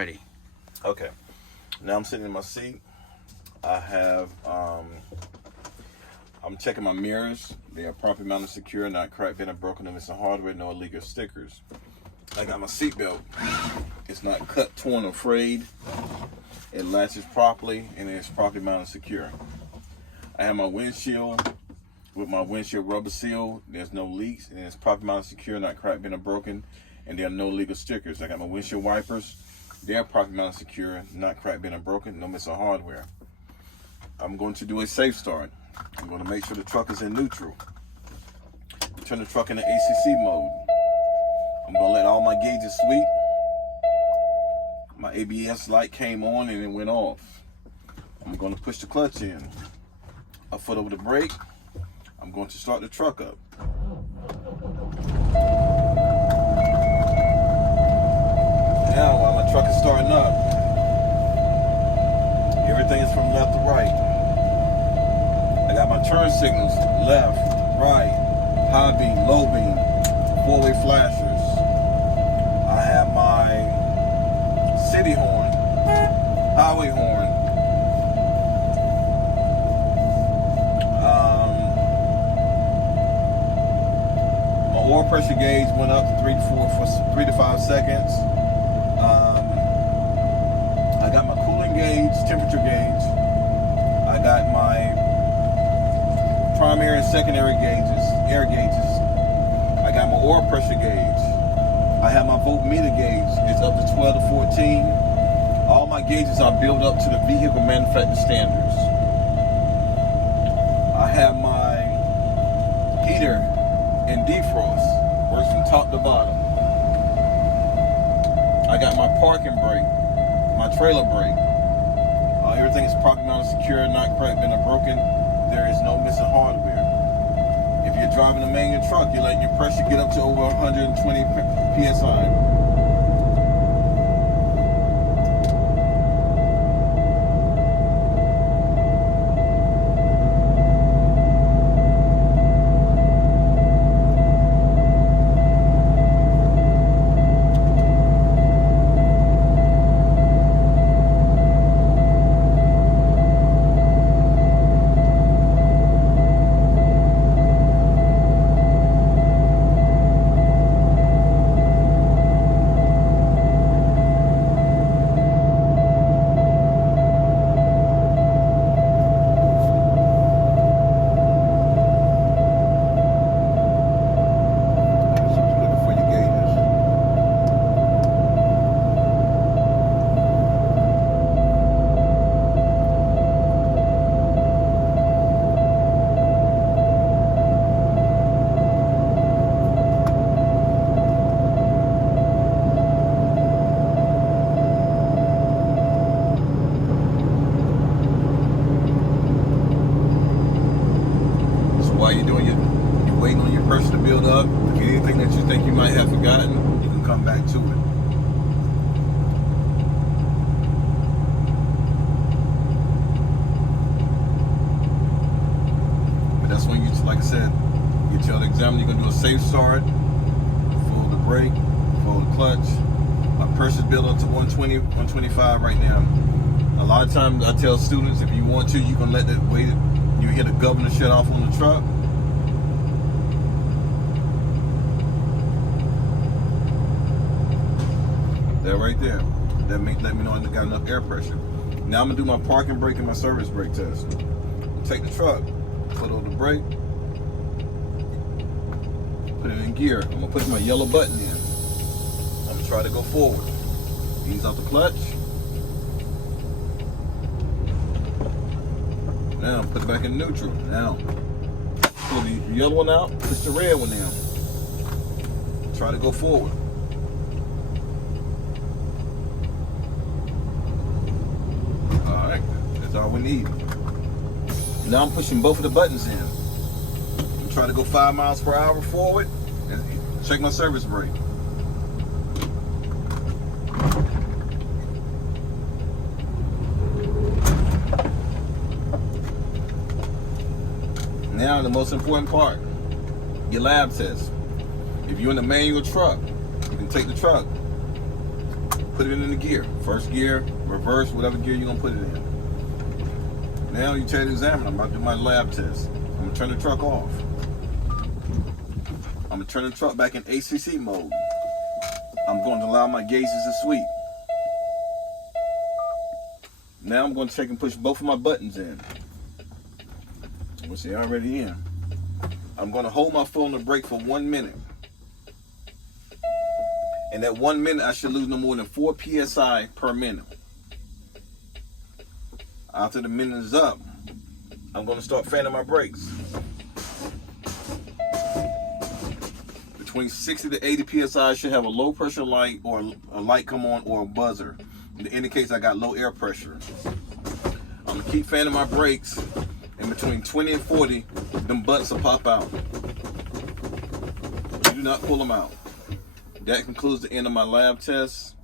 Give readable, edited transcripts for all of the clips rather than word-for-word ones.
Ready. Okay. Now I'm sitting in my seat. I have, I'm checking my mirrors. They are properly mounted, secure, not cracked, bent, or broken, no missing hardware, no illegal stickers. I got my seat belt. It's not cut, torn, or frayed. It latches properly, and it's properly mounted, secure. I have my windshield with my windshield rubber seal. There's no leaks, and it's properly mounted, secure, not cracked, bent, or broken, and there are no illegal stickers. I got my windshield wipers. They're properly mounted, secure, not cracked, bent, or broken, no missing hardware. I'm going to do a safe start. I'm going to make sure the truck is in neutral. Turn the truck into ACC mode. I'm going to let all my gauges sweep. My ABS light came on and it went off. I'm going to push the clutch in. A foot over the brake. I'm going to start the truck up. Now, while my truck is starting up, everything is from left to right. I got my turn signals, left, right, high beam, low beam, four-way flashers. I have my city horn, highway horn. My oil pressure gauge went up to 3 to 5 seconds. I got my cooling gauge, temperature gauge. I got my primary and secondary gauges, air gauges. I got my oil pressure gauge. I have my voltmeter gauge. It's up to 12 to 14. All my gauges are built up to the vehicle manufacturer standards. I have my heater and defrost. Works from top to bottom. I got my parking brake, my trailer brake. Everything is properly mounted, secure, not cracked, bent, or broken. There is no missing hardware. If you're driving a manual truck, you let your pressure get up to over 120 psi. While you're waiting on your pressure to build up. If anything that you think you might have forgotten, you can come back to it. But that's when you, like I said, you tell the examiner you're gonna do a safe start, full the brake, full the clutch. My pressure's built up to 120, 125 right now. A lot of times I tell students, if you want to, you can let that wait. You hear the governor shut off on the truck. That right there. Let me know I got enough air pressure. Now I'm gonna do my parking brake and my service brake test. Take the truck, put on the brake, put it in gear. I'm gonna put my yellow button in. I'm gonna try to go forward. Ease out the clutch. Now put it back in neutral. Now pull the yellow one out, push the red one down. Try to go forward. Alright, that's all we need. Now I'm pushing both of the buttons in. I'm trying to go 5 miles per hour forward and check my service brake. Now the most important part, your lab test. If you're in a manual truck, you can take the truck, put it in the gear. First gear, reverse, whatever gear you're gonna put it in. Now you tell the examiner, I'm about to do my lab test. I'm gonna turn the truck off. I'm gonna turn the truck back in ACC mode. I'm going to allow my gauges to sweep. Now I'm going to take and push both of my buttons in. Which they're already in. I'm going to hold my foot on the brake for 1 minute. And that 1 minute, I should lose no more than 4 PSI per minute. After the minute is up, I'm going to start fanning my brakes. Between 60 to 80 PSI, I should have a low pressure light or a light come on or a buzzer. It indicates I got low air pressure. I'm going to keep fanning my brakes. And between 20 and 40, them butts will pop out. Do not pull them out. That concludes the end of my lab test.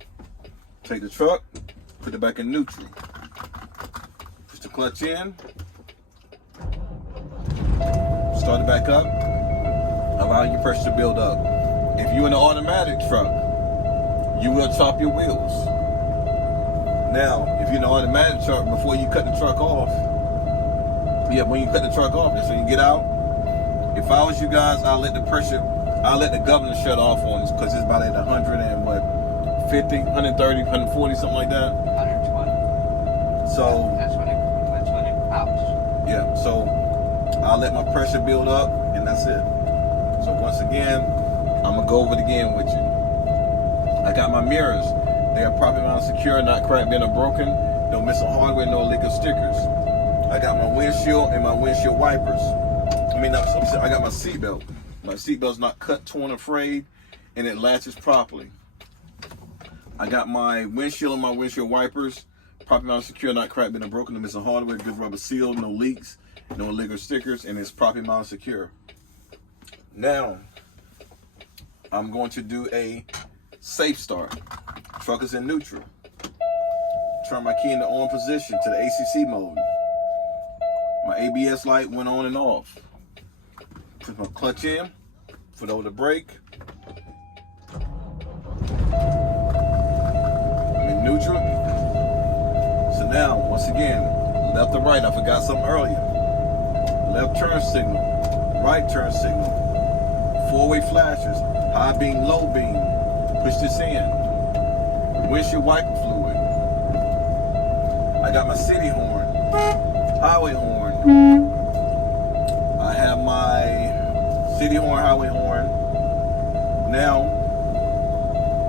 Take the truck, put it back in neutral. Push the clutch in. Start it back up. Allow your pressure to build up. If you're in an automatic truck, you will chop your wheels. Now, if you're in an automatic truck, before you cut the truck off, when you cut the truck off, that's when you get out. If I was you guys, I'll let the governor shut off on this because it's about at 100 and what, 50, 130, 140, something like that. 120. So that's when it pops. Yeah, so I'll let my pressure build up and that's it. So once again, I'm gonna go over it again with you. I got my mirrors. They are properly mounted, secure, not cracked, bent, or broken. No missing hardware, no illegal stickers. I got my windshield and my windshield wipers. I got my seatbelt. My seatbelt's not cut, torn, or frayed, and it latches properly. I got my windshield and my windshield wipers. Properly mounted, secure, not cracked, bent, or broken. No missing hardware, good rubber seal, no leaks, no illegal stickers, and it's properly mounted, secure. Now, I'm going to do a safe start. Truck is in neutral. Turn my key in the on position to the ACC mode. My ABS light went on and off. Put my clutch in, foot over the brake. I'm in neutral. So now, once again, left or right, I forgot something earlier. Left turn signal, right turn signal, four-way flashes, high beam, low beam. Push this in. Windshield wiper fluid. I got my city horn, highway horn. I have my city horn, highway horn. Now,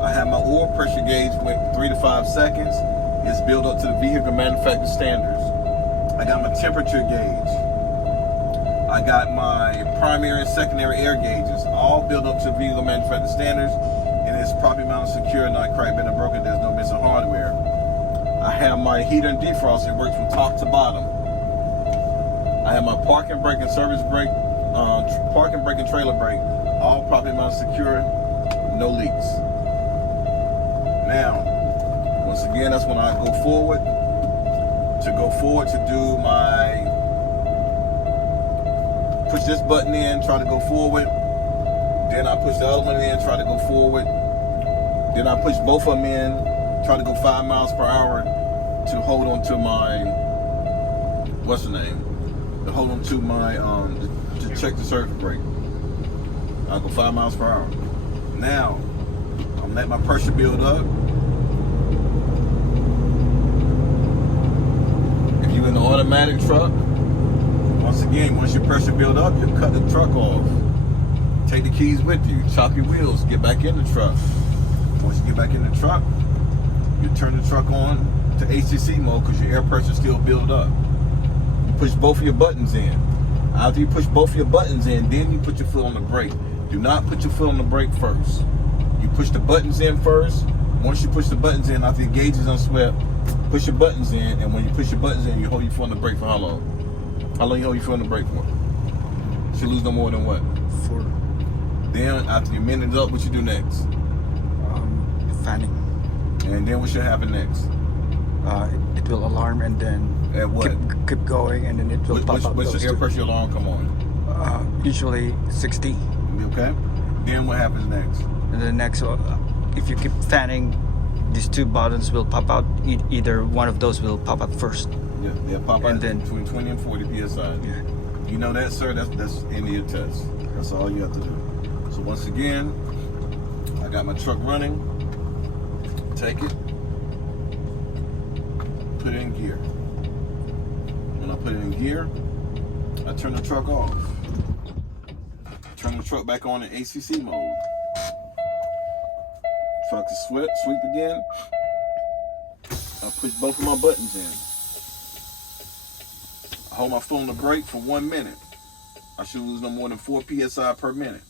I have my oil pressure gauge with 3 to 5 seconds. It's built up to the vehicle manufacturer standards. I got my temperature gauge. I got my primary and secondary air gauges, all built up to vehicle manufacturer standards, and it's properly mounted, secure, not cracked, bent, or broken. There's no missing hardware. I have my heater and defroster. It works from top to bottom. I have my parking brake and service brake, parking brake and trailer brake, all properly mounted, secure, no leaks. Now, once again, that's when I go forward. To do my, push this button in, try to go forward. Then I push the other one in, try to go forward. Then I push both of them in, try to go 5 miles per hour to hold on to my, to hold on to my, to check the circuit brake. I'll go 5 miles per hour. Now, I'm letting my pressure build up. If you're in an automatic truck, once again, once your pressure build up, you cut the truck off. Take the keys with you, chop your wheels, get back in the truck. Once you get back in the truck, you turn the truck on to ACC mode because your air pressure still build up. You push both of your buttons in. After you push both of your buttons in, then you put your foot on the brake. Do not put your foot on the brake first. You push the buttons in first. Once you push the buttons in, after your gauge is unswept, push your buttons in, and when you push your buttons in, you hold your foot on the brake for how long? How long you hold your foot on the brake for? Should lose no more than what? 4. Then, after your minute is up, what you do next? Fanning. And then what should happen next? It will alarm and then At what? keep going and then it will pop up. What's the air pressure alarm come on? Usually 60. Okay. Then what happens next? And then next, if you keep fanning, these two buttons will pop out. Either one of those will pop up first. Yeah, they'll pop out And then- between 20 and 40 psi. Yeah. You know that, sir? That's end of your test. That's all you have to do. So once again, I got my truck running. Take it. Put it in gear. When I put it in gear, I turn the truck off. Turn the truck back on in ACC mode. Truck is sweep again. I push both of my buttons in. I hold my foot on the brake for 1 minute. I should lose no more than 4 psi per minute.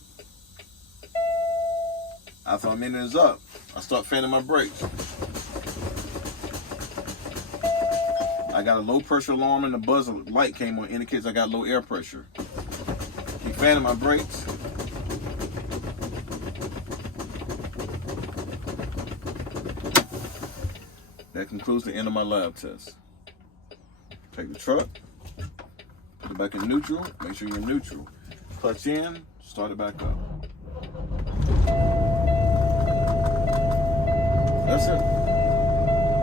After a minute is up, I start fanning my brakes. I got a low pressure alarm and the buzzer light came on, indicates I got low air pressure. Keep fanning my brakes. That concludes the end of my lab test. Take the truck, put it back in neutral, make sure you're in neutral. Clutch in, start it back up.